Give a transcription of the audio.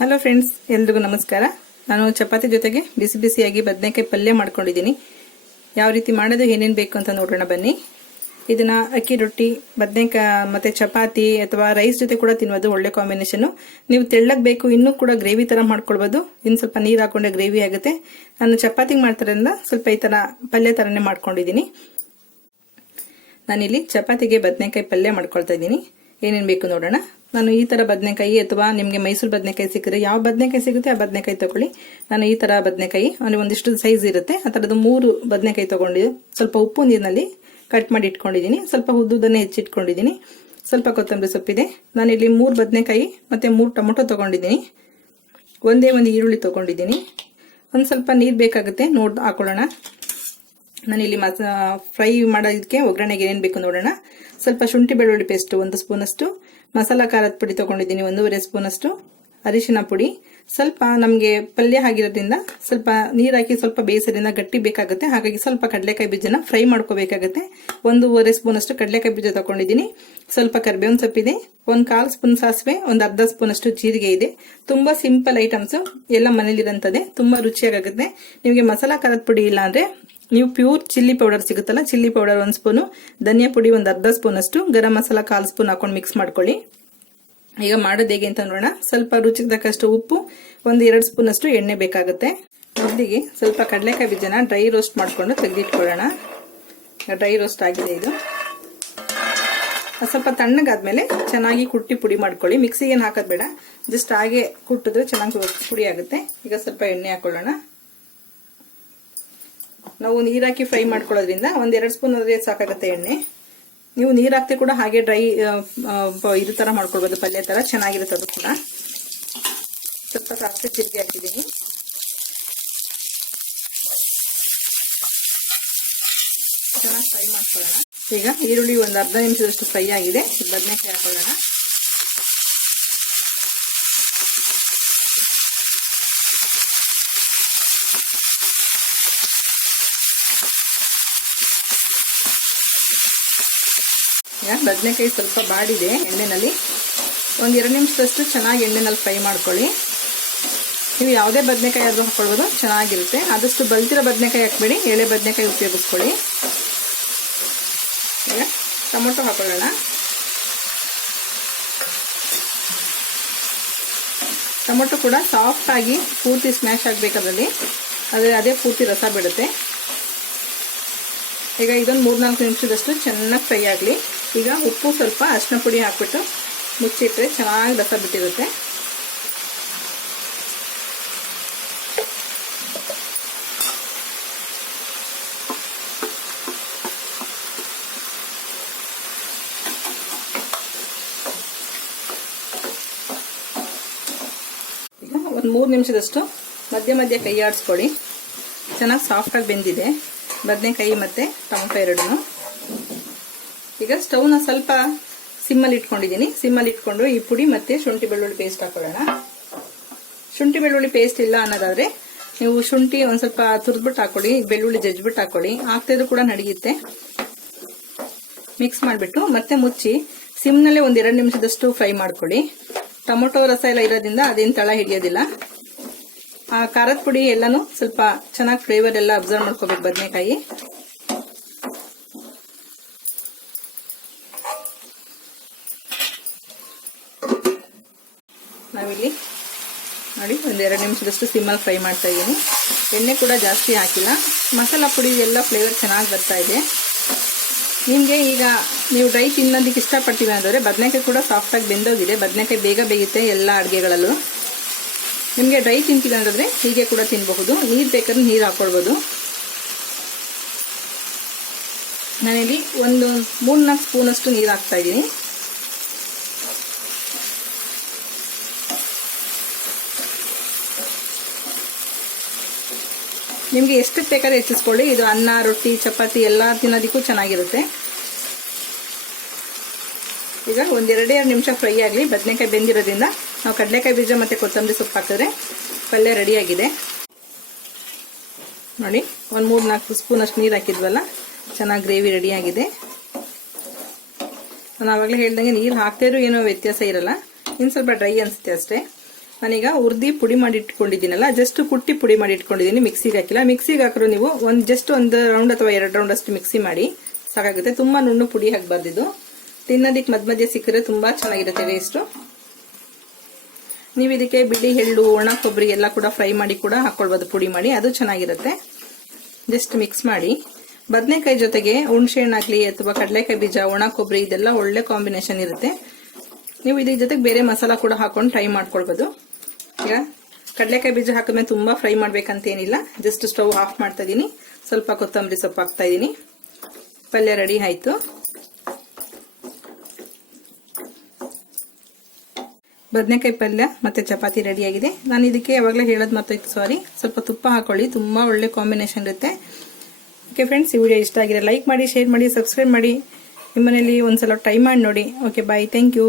Hello friends, ಎಲ್ರಿಗೂ ನಮಸ್ಕಾರ. ನಾನು ಚಪಾತಿ ಜೊತೆಗೆ ಬಿಸಿ ಬಿಸಿಯಾಗಿ ಬದನೆಕಾಯಿ ಪಲ್ಯ ಮಾಡ್ಕೊಂಡಿದ್ದೀನಿ. ಯಾವ ರೀತಿ ಮಾಡೋದು, ಏನೇನು ಬೇಕು ಅಂತ ನೋಡೋಣ ಬನ್ನಿ. ಇದನ್ನ ಅಕ್ಕಿ ರೊಟ್ಟಿ, ಬದನೆಕಾಯಿ ಮತ್ತೆ ಚಪಾತಿ ಅಥವಾ ರೈಸ್ ಜೊತೆ ಕೂಡ ತಿನ್ನೋದು ಒಳ್ಳೆ ಕಾಂಬಿನೇಷನ್. ನೀವು ತೆಳ್ಳಗೆ ಬೇಕು ಇನ್ನೂ ಕೂಡ ಗ್ರೇವಿ ತರ ಮಾಡ್ಕೊಳ್ಬಹುದು. ಇನ್ನು ಸ್ವಲ್ಪ ನೀರು ಹಾಕೊಂಡೆ ಗ್ರೇವಿ ಆಗುತ್ತೆ. ನಾನು ಚಪಾತಿಗೆ ಮಾಡ್ತಾರಿಂದ ಸ್ವಲ್ಪ ಈ ತರ ಪಲ್ಯ ತರನೇ ಮಾಡ್ಕೊಂಡಿದ್ದೀನಿ. ನಾನಿಲ್ಲಿ ಚಪಾತಿಗೆ ಬದನೆಕಾಯಿ ಪಲ್ಯ ಮಾಡ್ಕೊಳ್ತಾ ಇದ್ದೀನಿ. ಏನೇನು ಬೇಕು ನೋಡೋಣ. ನಾನು ಈ ತರ ಬದನೆಕಾಯಿ ಅಥವಾ ನಿಮಗೆ ಮೈಸೂರು ಬದನೆಕಾಯಿ ಸಿಕ್ಕಿದ್ರೆ ಯಾವ ಬದನೆಕಾಯಿ ಸಿಗುತ್ತೆ ಆ ಬದನೆಕಾಯಿ ತಗೊಳ್ಳಿ. ನಾನು ಈ ತರ ಬದನೆಕಾಯಿ ಒಂದಿಷ್ಟು ಸೈಜ್ ಇರುತ್ತೆ ಆ ತರದ್ದು 3 ಬದನೆಕಾಯಿ ತಗೊಂಡಿದ್ದು ಸ್ವಲ್ಪ ಉಪ್ಪು ನೀರಿನಲ್ಲಿ ಕಟ್ ಮಾಡಿ ಇಟ್ಕೊಂಡಿದ್ದೀನಿ. ಸ್ವಲ್ಪ ಉದ್ದುದನ್ನೇ ಹೆಚ್ಚಿಟ್ಕೊಂಡಿದ್ದೀನಿ. ಸ್ವಲ್ಪ ಕೊತ್ತಂಬರಿ ಸೊಪ್ಪಿದೆ. ನಾನಿಲ್ಲಿ 3 ಬದನೆಕಾಯಿ ಮತ್ತೆ 3 ಟೊಮೊಟೊ ತಗೊಂಡಿದ್ದೀನಿ. ಒಂದೇ ಒಂದು ಈರುಳ್ಳಿ ತಗೊಂಡಿದ್ದೀನಿ. ಒಂದು ಸ್ವಲ್ಪ ನೀರು ಬೇಕಾಗುತ್ತೆ, ನೋಡಿ ಹಾಕೊಳ್ಳೋಣ. ನಾನಿಲ್ಲಿ ಫ್ರೈ ಮಾಡೋದಕ್ಕೆ ಒಗ್ಗರಣೆಗೆ ಏನೇನು ಬೇಕು ನೋಡೋಣ. ಸ್ವಲ್ಪ ಶುಂಠಿ ಬೆಳ್ಳುಳ್ಳಿ ಪೇಸ್ಟ್ 1 ಸ್ಪೂನ್ ಅಷ್ಟು, ಮಸಾಲಾ ಖಾರದ ಪುಡಿ ತಗೊಂಡಿದ್ದೀನಿ 1.5 ಸ್ಪೂನ್ ಅಷ್ಟು, ಅರಿಶಿನ ಪುಡಿ ಸ್ವಲ್ಪ. ನಮಗೆ ಪಲ್ಯ ಆಗಿರೋದ್ರಿಂದ ಸ್ವಲ್ಪ ನೀರು ಹಾಕಿ ಸ್ವಲ್ಪ ಬೇಯಿಸೋದ್ರಿಂದ ಗಟ್ಟಿ ಬೇಕಾಗುತ್ತೆ. ಹಾಗಾಗಿ ಸ್ವಲ್ಪ ಕಡಲೆಕಾಯಿ ಬೀಜನ ಫ್ರೈ ಮಾಡ್ಕೋಬೇಕಾಗುತ್ತೆ. 1.5 ಸ್ಪೂನ್ ಅಷ್ಟು ಕಡಲೆಕಾಯಿ ಬೀಜ ತಗೊಂಡಿದ್ದೀನಿ. ಸ್ವಲ್ಪ ಕರಿಬೇವಿನ ಸೊಪ್ಪಿದೆ, 1/4 ಸ್ಪೂನ್ ಸಾಸಿವೆ, 1/2 ಸ್ಪೂನ್ ಅಷ್ಟು ಜೀರಿಗೆ ಇದೆ. ತುಂಬಾ ಸಿಂಪಲ್ ಐಟಮ್ಸ್, ಎಲ್ಲ ಮನೇಲಿರಂತದೆ, ತುಂಬಾ ರುಚಿಯಾಗುತ್ತೆ. ನಿಮಗೆ ಮಸಾಲಾ ಖಾರದ ಪುಡಿ ಇಲ್ಲ ಅಂದ್ರೆ ನೀವು ಪ್ಯೂರ್ ಚಿಲ್ಲಿ ಪೌಡರ್ ಸಿಗುತ್ತಲ್ಲ, ಚಿಲ್ಲಿ ಪೌಡರ್ 1 ಸ್ಪೂನು, ಧನಿಯಾ ಪುಡಿ 1/2 ಸ್ಪೂನ್ ಅಷ್ಟು, ಗರಂ ಮಸಾಲಾ 1/4 ಸ್ಪೂನ್ ಹಾಕೊಂಡು ಮಿಕ್ಸ್ ಮಾಡ್ಕೊಳ್ಳಿ. ಈಗ ಮಾಡೋದು ಹೇಗೆ ಅಂತ ನೋಡೋಣ. ಸ್ವಲ್ಪ ರುಚಿಗೆ ತಕ್ಕಷ್ಟು ಉಪ್ಪು, 1-2 ಸ್ಪೂನ್ ಅಷ್ಟು ಎಣ್ಣೆ ಬೇಕಾಗುತ್ತೆ. ಮೊದಲಿಗೆ ಸ್ವಲ್ಪ ಕಡಲೆಕಾಯಿ ಬೀಜನ ಡ್ರೈ ರೋಸ್ಟ್ ಮಾಡ್ಕೊಂಡು ತೆಗೆದಿಟ್ಕೊಳ್ಳೋಣ. ಡ್ರೈ ರೋಸ್ಟ್ ಆಗಿದೆ ಇದು. ಸ್ವಲ್ಪ ತಣ್ಣಗಾದ್ಮೇಲೆ ಚೆನ್ನಾಗಿ ಕುಟ್ಟಿ ಪುಡಿ ಮಾಡ್ಕೊಳ್ಳಿ. ಮಿಕ್ಸಿಗೆ ಏನು ಹಾಕೋದು ಬೇಡ, ಜಸ್ಟ್ ಹಾಗೆ ಕುಟ್ಟಿದ್ರೆ ಚೆನ್ನಾಗಿ ಪುಡಿ ಆಗುತ್ತೆ. ಈಗ ಸ್ವಲ್ಪ ಎಣ್ಣೆ ಹಾಕೊಳ್ಳೋಣ. ನಾವು ನೀರು ಹಾಕಿ ಫ್ರೈ ಮಾಡ್ಕೊಳ್ಳೋದ್ರಿಂದ 1-2 ಸ್ಪೂನ್ ಆದರೆ ಸಾಕಾಗುತ್ತೆ ಎಣ್ಣೆ. ನೀವು ನೀರು ಹಾಕ್ತಿ ಕೂಡ ಹಾಗೆ ಡ್ರೈ ಇದು ತರ ಮಾಡ್ಕೊಳ್ಬಹುದು, ಪಲ್ಯ ತರ ಚೆನ್ನಾಗಿರುತ್ತೆ ಅದು ಕೂಡ. ಸ್ವಲ್ಪ ಸಾಸಿವೆ ಜೀರಿಗೆ ಹಾಕಿದ್ದೀನಿ. ಚೆನ್ನಾಗಿ ಫ್ರೈ ಮಾಡ್ಕೊಳ್ಳೋಣ. ಈಗ ಈರುಳ್ಳಿ ಒಂದು ಅರ್ಧ ನಿಮಿಷದಷ್ಟು ಫ್ರೈ ಆಗಿದೆ. ಬದನೆಕಾಯಿ ಹಾಕೊಳ್ಳೋಣ. ಬದನೆಕಾಯಿ ಸ್ವಲ್ಪ ಬಾಡಿದೆ ಎಣ್ಣೆನಲ್ಲಿ. 1-2 ನಿಮಿಷದಷ್ಟು ಚೆನ್ನಾಗಿ ಎಣ್ಣೆನಲ್ಲಿ ಫ್ರೈ ಮಾಡ್ಕೊಳ್ಳಿ. ನೀವು ಯಾವುದೇ ಬದನೆಕಾಯಿ ಆದ್ರೂ ಹಾಕೊಳ್ಬೋದು, ಚೆನ್ನಾಗಿರುತ್ತೆ. ಆದಷ್ಟು ಬಲ್ತಿರೋ ಬದನೆಕಾಯಿ ಹಾಕ್ಬೇಡಿ, ಎಳೆ ಬದನೆಕಾಯಿ ಉಪಯೋಗಿಸ್ಕೊಳ್ಳಿ. ಈಗ ಟೊಮೊಟೊ ಹಾಕೊಳ್ಳೋಣ. ಟೊಮೊಟೊ ಕೂಡ ಸಾಫ್ಟ್ ಆಗಿ ಪೂರ್ತಿ ಸ್ಮ್ಯಾಶ್ ಆಗ್ಬೇಕದ್ರಲ್ಲಿ, ಅದೇ ಪೂರ್ತಿ ರಸ ಬಿಡುತ್ತೆ. ಈಗ ಇದೊಂದು 3-4 ನಿಮಿಷದಷ್ಟು ಚೆನ್ನಾಗಿ ಫ್ರೈ ಆಗಲಿ. ಈಗ ಉಪ್ಪು ಸ್ವಲ್ಪ ಅರಿಶಿನ ಪುಡಿ ಹಾಕ್ಬಿಟ್ಟು ಮುಚ್ಚಿಟ್ರೆ ಚೆನ್ನಾಗಿ ರಸ ಬಿಟ್ಟಿರುತ್ತೆ. ಈಗ ಒಂದು 3 ನಿಮಿಷದಷ್ಟು ಮಧ್ಯ ಕೈ ಆಡಿಸ್ಕೊಳ್ಳಿ. ಚೆನ್ನಾಗಿ ಸಾಫ್ಟಾಗಿ ಬೆಂದಿದೆ ಬದನೆಕಾಯಿ ಮತ್ತೆ ಟೊಮೊಟೊ ಎರಡೂ. ಈಗ ಸ್ಟವ್ನ ಸ್ವಲ್ಪ ಸಿಮ್ಮಲ್ಲಿ ಇಟ್ಕೊಂಡಿದ್ದೀನಿ. ಸಿಮ್ಮಲ್ಲಿ ಇಟ್ಕೊಂಡು ಈ ಪುಡಿ ಮತ್ತೆ ಶುಂಠಿ ಬೆಳ್ಳುಳ್ಳಿ ಪೇಸ್ಟ್ ಹಾಕೊಳ್ಳೋಣ. ಶುಂಠಿ ಬೆಳ್ಳುಳ್ಳಿ ಪೇಸ್ಟ್ ಇಲ್ಲ ಅನ್ನೋದಾದ್ರೆ ನೀವು ಶುಂಠಿ ಒಂದ್ ಸ್ವಲ್ಪ ತುರ್ದ್ಬಿಟ್ಟು ಹಾಕೊಳ್ಳಿ, ಬೆಳ್ಳುಳ್ಳಿ ಜಜ್ಜಿಬಿಟ್ಟು ಹಾಕೊಳ್ಳಿ, ಹಾಕ್ತಿದ್ರು ಕೂಡ ನಡೆಯುತ್ತೆ. ಮಿಕ್ಸ್ ಮಾಡಿಬಿಟ್ಟು ಮತ್ತೆ ಮುಚ್ಚಿ ಸಿಮ್ನಲ್ಲೇ 1-2 ನಿಮಿಷದಷ್ಟು ಫ್ರೈ ಮಾಡ್ಕೊಳ್ಳಿ. ಟೊಮೊಟೊ ರಸ ಎಲ್ಲ ಇರೋದ್ರಿಂದ ಅದೇನು ತಳ ಹಿಡಿಯೋದಿಲ್ಲ. ಆ ಖಾರದ ಪುಡಿ ಎಲ್ಲಾನು ಸ್ವಲ್ಪ ಚೆನ್ನಾಗಿ ಫ್ಲೇವರ್ ಎಲ್ಲ ಅಬ್ಸರ್ವ್ ಮಾಡ್ಕೋಬೇಕು ಬದನೆಕಾಯಿ. ನಾವಿಲ್ಲಿ ನೋಡಿ 1-2 ನಿಮಿಷದಷ್ಟು ಸಿಮ್ಮಲ್ಲಿ ಫ್ರೈ ಮಾಡ್ತಾ ಇದ್ದೀನಿ. ಎಣ್ಣೆ ಕೂಡ ಜಾಸ್ತಿ ಹಾಕಿಲ್ಲ. ಮಸಾಲಾ ಪುಡಿ ಎಲ್ಲ ಫ್ಲೇವರ್ ಚೆನ್ನಾಗಿ ಬರ್ತಾ ಇದೆ. ನಿಮಗೆ ಈಗ ನೀವು ಡ್ರೈ ತಿನ್ನೋದಕ್ಕೆ ಇಷ್ಟಪಡ್ತೀವಿ ಅಂದರೆ ಬದನೆಕಾಯಿ ಕೂಡ ಸಾಫ್ಟಾಗಿ ಬೆಂದೋಗಿದೆ. ಬದನೆಕಾಯಿ ಬೇಗ ಬೇಯುತ್ತೆ ಎಲ್ಲ ಅಡುಗೆಗಳಲ್ಲೂ. ನಿಮಗೆ ಡ್ರೈ ತಿಂತೀವಿ ಅಂದ್ರೆ ಹೀಗೆ ಕೂಡ ತಿನ್ನಬಹುದು. ನೀರು ಬೇಕಾದ್ರೆ ನೀರು ಹಾಕೊಳ್ಬೋದು. ನಾನಿಲ್ಲಿ ಒಂದು 3-4 ಸ್ಪೂನ್ ಅಷ್ಟು ನೀರು ಹಾಕ್ತಾ ಇದ್ದೀನಿ. ನಿಮಗೆ ಎಷ್ಟಕ್ಕೆ ಬೇಕಾದ್ರೆ ಹೆಚ್ಚಿಸ್ಕೊಳ್ಳಿ. ಇದು ಅನ್ನ, ರೊಟ್ಟಿ, ಚಪಾತಿ ಎಲ್ಲ ತಿನ್ನೋದಕ್ಕೂ ಚೆನ್ನಾಗಿರುತ್ತೆ. ಈಗ 1-2 ನಿಮಿಷ ಫ್ರೈ ಆಗಲಿ. ಬದನೆಕಾಯಿ ಬೆಂದಿರೋದ್ರಿಂದ ನಾವು ಕಡಲೆಕಾಯಿ ಬೀಜ ಮತ್ತೆ ಕೊತ್ತಂಬರಿ ಸೊಪ್ಪು ಹಾಕಿದ್ರೆ ಪಲ್ಯ ರೆಡಿಯಾಗಿದೆ. ನೋಡಿ, ಒಂದು 3-4 ಸ್ಪೂನ್ ಅಷ್ಟು ನೀರು ಹಾಕಿದ್ವಲ್ಲ, ಚೆನ್ನಾಗಿ ಗ್ರೇವಿ ರೆಡಿಯಾಗಿದೆ. ನಾನು ಆವಾಗಲೇ ಹೇಳ್ದಂಗೆ ನೀರು ಹಾಕ್ತಾ ಇರೋ ಏನೋ ವ್ಯತ್ಯಾಸ ಇರಲ್ಲ, ಇನ್ನು ಸ್ವಲ್ಪ ಡ್ರೈ ಅನಿಸುತ್ತೆ ಅಷ್ಟೇ. ನಾನೀಗ ಉರ್ದಿ ಪುಡಿ ಮಾಡಿ ಇಟ್ಕೊಂಡಿದ್ದೀನಲ್ಲ, ಜಸ್ಟ್ ಕುಟ್ಟಿ ಪುಡಿ ಮಾಡಿ ಇಟ್ಕೊಂಡಿದ್ದೀನಿ, ಮಿಕ್ಸಿಗೆ ಹಾಕಿಲ್ಲ. ಮಿಕ್ಸಿಗೆ ಹಾಕಿದ್ರು ನೀವು ಜಸ್ಟ್ ಒಂದು ರೌಂಡ್ ಅಥವಾ 2 ರೌಂಡ್ ಅಷ್ಟು ಮಿಕ್ಸಿ ಮಾಡಿ ಸಾಕಾಗುತ್ತೆ. ತುಂಬಾ ನುಣ್ಣು ಪುಡಿ ಹಾಕಬಾರ್ದಿದ್ದು. ತಿನ್ನೋದಿಕ್ಕೆ ಮಧ್ಯ ಸಿಕ್ಕರೆ ತುಂಬಾ ಚೆನ್ನಾಗಿರುತ್ತೆ ಟೇಸ್ಟು. ನೀವು ಇದಕ್ಕೆ ಬಿಳಿ ಎಳ್ಳು, ಒಣ ಕೊಬ್ಬರಿ ಎಲ್ಲ ಕೂಡ ಫ್ರೈ ಮಾಡಿ ಕೂಡ ಹಾಕೊಳ್ಬೋದು, ಪುಡಿ ಮಾಡಿ, ಅದು ಚೆನ್ನಾಗಿರುತ್ತೆ. ಜಸ್ಟ್ ಮಿಕ್ಸ್ ಮಾಡಿ. ಬದನೆಕಾಯಿ ಜೊತೆಗೆ ಹುಣಸೆ ಹಣ್ಣಾಗ್ಲಿ ಅಥವಾ ಕಡಲೆಕಾಯಿ ಬೀಜ, ಒಣ ಕೊಬ್ಬರಿ ಇದೆಲ್ಲ ಒಳ್ಳೆ ಕಾಂಬಿನೇಷನ್ ಇರುತ್ತೆ. ನೀವು ಇದ್ರ ಜೊತೆಗೆ ಬೇರೆ ಮಸಾಲ ಕೂಡ ಹಾಕೊಂಡು ಟ್ರೈ ಮಾಡ್ಕೊಳ್ಬೋದು. ಈಗ ಕಡಲೆಕಾಯಿ ಬೀಜ ಹಾಕಿದ್ಮೇಲೆ ತುಂಬಾ ಫ್ರೈ ಮಾಡ್ಬೇಕಂತ ಏನಿಲ್ಲ. ಜಸ್ಟ್ ಸ್ಟವ್ ಆಫ್ ಮಾಡ್ತಾ ಇದೀನಿ. ಸ್ವಲ್ಪ ಕೊತ್ತಂಬರಿ ಸೊಪ್ಪು ಹಾಕ್ತಾ ಇದೀನಿ. ಪಲ್ಯ ರೆಡಿ ಆಯ್ತು. ಬದನೆಕಾಯಿ ಪಲ್ಯ ಮತ್ತೆ ಚಪಾತಿ ರೆಡಿ ಆಗಿದೆ. ನಾನು ಇದಕ್ಕೆ ಯಾವಾಗಲೇ ಹೇಳೋದು ಮರ್ತೋಯ್ತು, ಸಾರಿ. ಸ್ವಲ್ಪ ತುಪ್ಪ ಹಾಕೊಳ್ಳಿ, ತುಂಬಾ ಒಳ್ಳೆ ಕಾಂಬಿನೇಷನ್ ಇರುತ್ತೆ. ಓಕೆ ಫ್ರೆಂಡ್ಸ್, ಈ ವಿಡಿಯೋ ಇಷ್ಟ ಆಗಿದೆ ಲೈಕ್ ಮಾಡಿ, ಶೇರ್ ಮಾಡಿ, ಸಬ್ಸ್ಕ್ರೈಬ್ ಮಾಡಿ. ನಿಮ್ಮನೇಲಿ ಒಂದ್ಸಲ ಟ್ರೈ ಮಾಡಿ ನೋಡಿ. Okay, bye, thank you.